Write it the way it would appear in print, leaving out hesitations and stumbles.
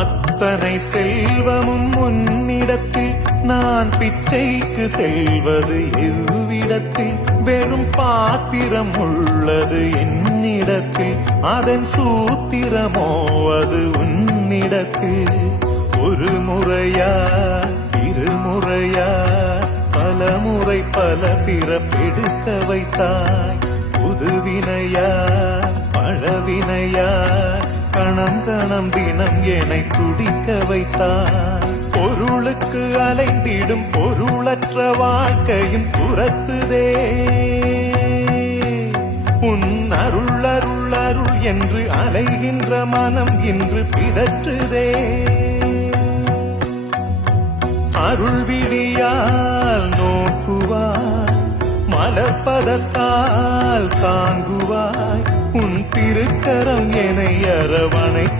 அத்தனை செல்வமும் உன்னிடத்தில் நான் பிச்சைக்கு செல்வது எவ்விடத்தில் வெறும் பாத்திரம் உள்ளது என்னிடத்தில் அதன் சூத்திரமோ அது உன்னிடத்தில் ஒரு முறையா இருமுறையா பலமுறை பல பிறப்பெடுக்க வைத்தாய் புதுவினையா பழவினையா கணம் கணம் தினம் என்னை துடிக்க வைத்தாய் பொருளுக்கு அலைந்திடும் பொருளற்ற வாழ்க்கையும் துரத்துதே உன் அருள் அருள் அருள் என்று அலைகின்ற மனம் இன்று பிதற்றுதே அருள் விழியால் நோக்குவாய் மலர்பதத்தால் தாங்குவாய் உன் திருக்கரம் என்னை அரவணைத்து